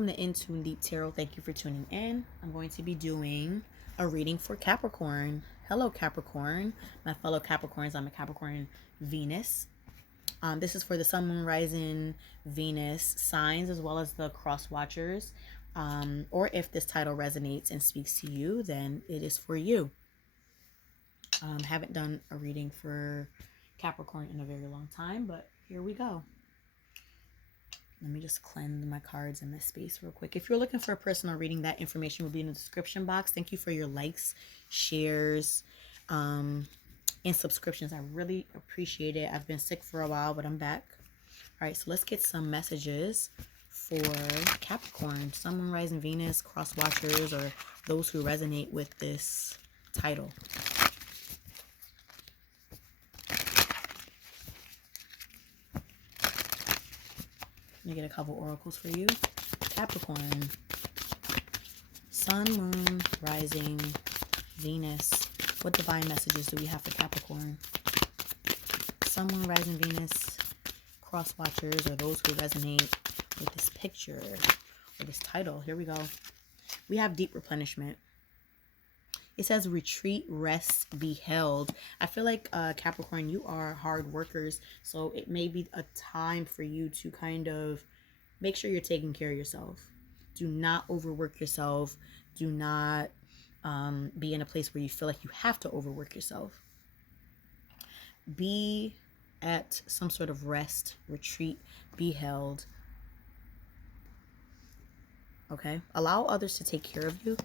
welcome to InTuneDeep Tarot. Thank you for tuning in. I'm going to be doing a reading for Capricorn. Hello, Capricorn. My fellow Capricorns, I'm a Capricorn Venus. This is for the Sun, Moon, Rising, Venus signs, as well as the cross watchers. Or if this title resonates and speaks to you, then it is for you. Haven't done a reading for Capricorn in a very long time, but here we go. Let me just cleanse my cards in this space real quick. If you're looking for a personal reading, that information will be in the description box. Thank you for your likes, shares, and subscriptions. I really appreciate it. I've been sick for a while, but I'm back. All right, so let's get some messages for Capricorn, Sun, Moon, Rising, Venus, cross watchers, or those who resonate with this title. Let me get a couple oracles for you. Capricorn, Sun, Moon, Rising, Venus. What divine messages do we have for Capricorn? Sun, Moon, Rising, Venus, cross watchers, or those who resonate with this picture or this title. Here we go. We have deep replenishment. It says retreat, rest, be held. I feel like Capricorn, you are hard workers, so it may be a time for you to kind of make sure you're taking care of yourself. Do not overwork yourself. Do not be in a place where you feel like you have to overwork yourself. Be at some sort of rest, retreat, be held. Okay? Allow others to take care of you.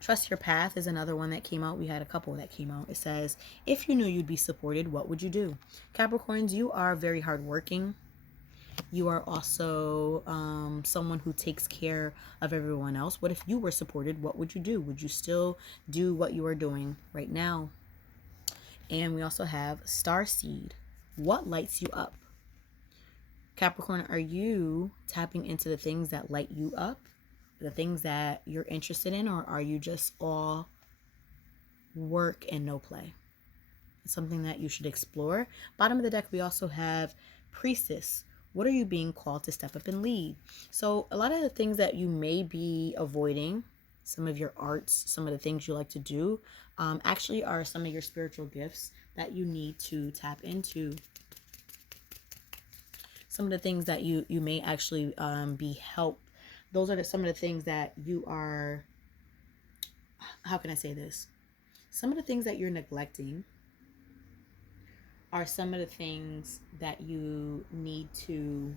Trust your path is another one that came out. We had a couple that came out. It says, if you knew you'd be supported, what would you do? Capricorns, you are very hardworking. You are also someone who takes care of everyone else. What if you were supported? What would you do? Would you still do what you are doing right now? And we also have Starseed. What lights you up? Capricorn, are you tapping into the things that light you up? The things that you're interested in, or are you just all work and no play? It's something that you should explore. Bottom of the deck, we also have Priestess. What are you being called to step up and lead? So a lot of the things that you may be avoiding, some of your arts, some of the things you like to do, actually are some of your spiritual gifts that you need to tap into. Some of the things that you may actually be helped. Those are some of the things that you are, how can I say this? Some of the things that you're neglecting are some of the things that you need to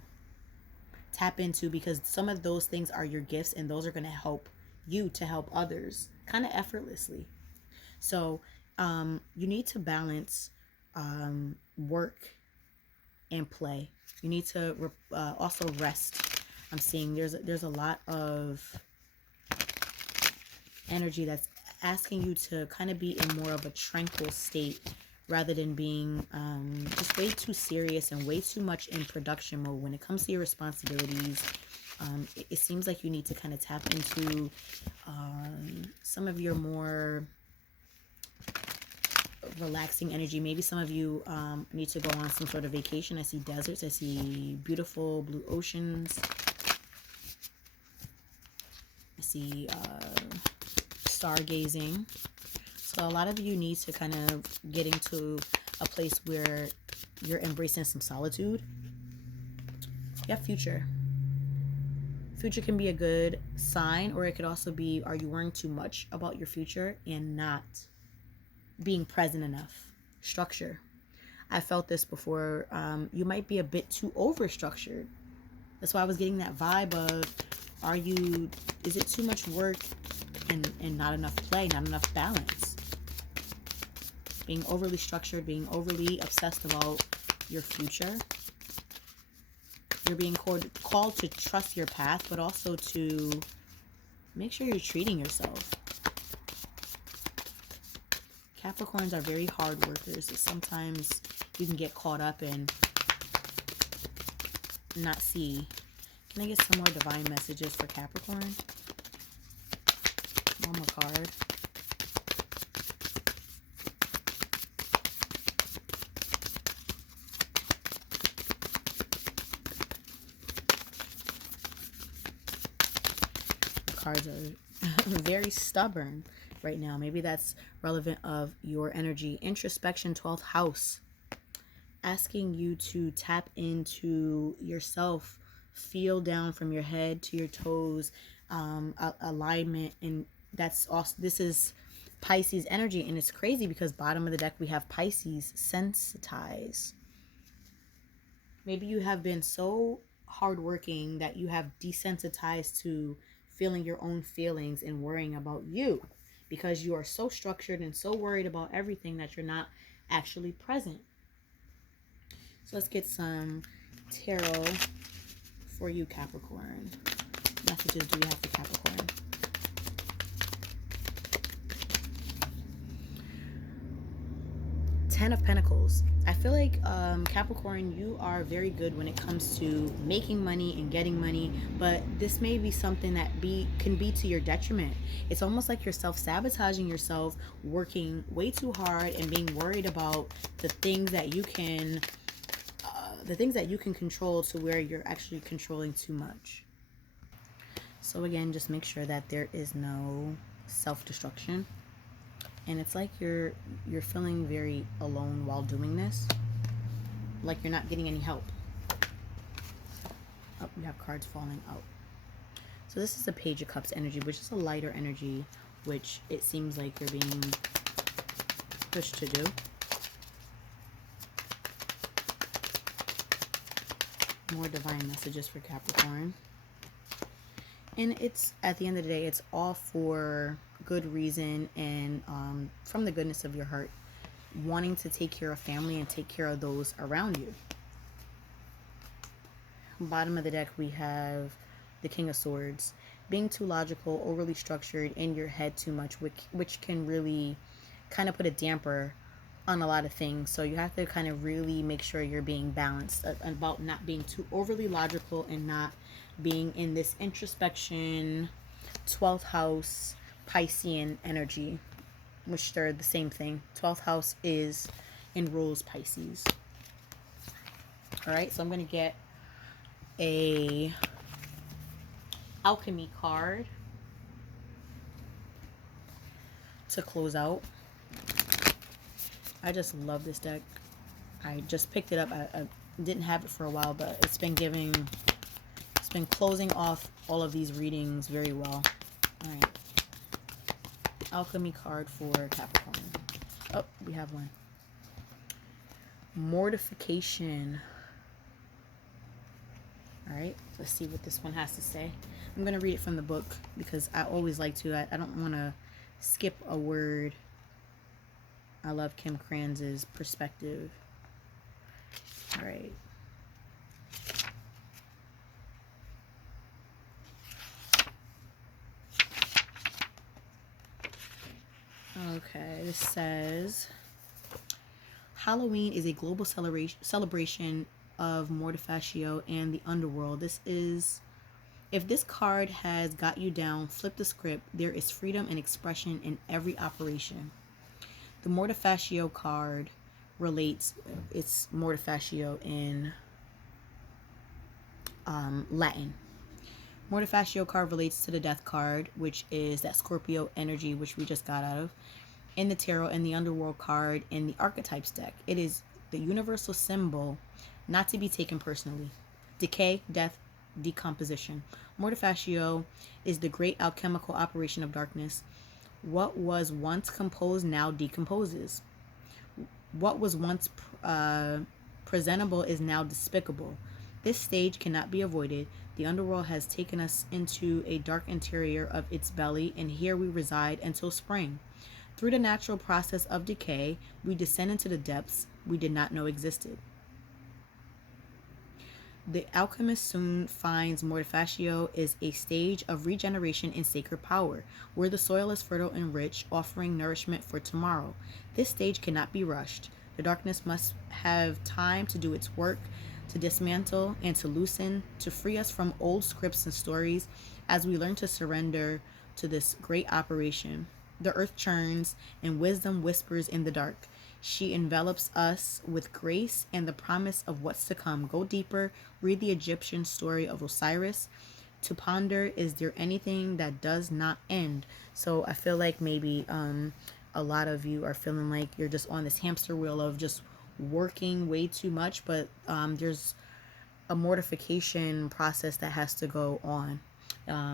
tap into, because some of those things are your gifts, and those are going to help you to help others kind of effortlessly. So you need to balance work and play. You need to also rest. I'm seeing there's a lot of energy that's asking you to kind of be in more of a tranquil state, rather than being just way too serious and way too much in production mode when it comes to your responsibilities. It seems like you need to kind of tap into some of your more relaxing energy. Maybe some of you need to go on some sort of vacation. I see deserts. I see beautiful blue oceans. I see stargazing. So a lot of you need to kind of get into a place where you're embracing some solitude. You have future. Future can be a good sign, or it could also be, are you worrying too much about your future and not being present enough? Structure. I felt this before. You might be a bit too over-structured. That's why I was getting that vibe of, is it too much work and not enough play, not enough balance? Being overly structured, being overly obsessed about your future. You're being called to trust your path, but also to make sure you're treating yourself. Capricorns are very hard workers. Sometimes you can get caught up and not see. Can I get some more divine messages for Capricorn? One more card. cards are very stubborn right now. Maybe that's relevant of your energy. Introspection, 12th house, asking you to tap into yourself, feel down from your head to your toes, alignment. And that's also, this is Pisces energy. And it's crazy because bottom of the deck we have Pisces, sensitize. Maybe you have been so hardworking that you have desensitized to feeling your own feelings and worrying about you, because you are so structured and so worried about everything that you're not actually present. So let's get some tarot for you, Capricorn. Messages do you have for Capricorn? Ten of Pentacles. I feel like Capricorn, you are very good when it comes to making money and getting money, but this may be something that can be to your detriment. It's almost like you're self-sabotaging yourself, working way too hard and being worried about the things that you can control to where you're actually controlling too much. So again, just make sure that there is no self-destruction. And it's like you're feeling very alone while doing this. Like you're not getting any help. Oh, you have cards falling out. So this is the Page of Cups energy, which is a lighter energy, which it seems like you're being pushed to do. More divine messages for Capricorn. And it's, at the end of the day, it's all for good reason and from the goodness of your heart, wanting to take care of family and take care of those around you. Bottom of the deck, we have the King of Swords. Being too logical, overly structured, in your head too much, which can really kind of put a damper on a lot of things. So you have to kind of really make sure you're being balanced about not being too overly logical and not being in this introspection, 12th house, Piscean energy, which they're the same thing. 12th house is in rules Pisces. All right, so I'm going to get a alchemy card to close out. I just love this deck. I just picked it up. I didn't have it for a while, but it's been closing off all of these readings very well. All right. Alchemy card for Capricorn. Oh, we have one. Mortification. All right. Let's see what this one has to say. I'm going to read it from the book because I always like to. I don't want to skip a word. I love Kim Kranz's perspective. All right. Okay, this says Halloween is a global celebration of mortification and the underworld. This is, if this card has got you down, flip the script. There is freedom and expression in every operation. The mortification card relates, it's mortification in Latin. Mortification card relates to the death card, which is that Scorpio energy, which we just got out of, in the tarot, and the underworld card in the archetypes deck. It is the universal symbol not to be taken personally. Decay, death, decomposition. Mortification is the great alchemical operation of darkness. What was once composed now decomposes. What was once presentable is now despicable. This stage cannot be avoided. The underworld has taken us into a dark interior of its belly, and here we reside until spring. Through the natural process of decay, we descend into the depths we did not know existed. The alchemist soon finds mortification is a stage of regeneration in sacred power, where the soil is fertile and rich, offering nourishment for tomorrow. This stage cannot be rushed. The darkness must have time to do its work, to dismantle and to loosen, to free us from old scripts and stories as we learn to surrender to this great operation. The earth churns and wisdom whispers in the dark. She envelops us with grace and the promise of what's to come. Go deeper, read the Egyptian story of Osiris. to ponder, is there anything that does not end? So I feel like maybe a lot of you are feeling like you're just on this hamster wheel of just working way too much, but there's a mortification process that has to go on.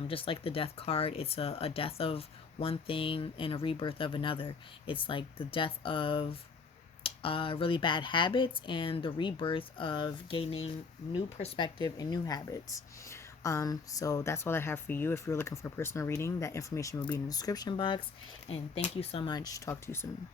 Just like the death card, it's a death of one thing and a rebirth of another. It's like the death of really bad habits and the rebirth of gaining new perspective and new habits. So that's all I have for you. If you're looking for a personal reading, that information will be in the description box. And thank you so much. Talk to you soon.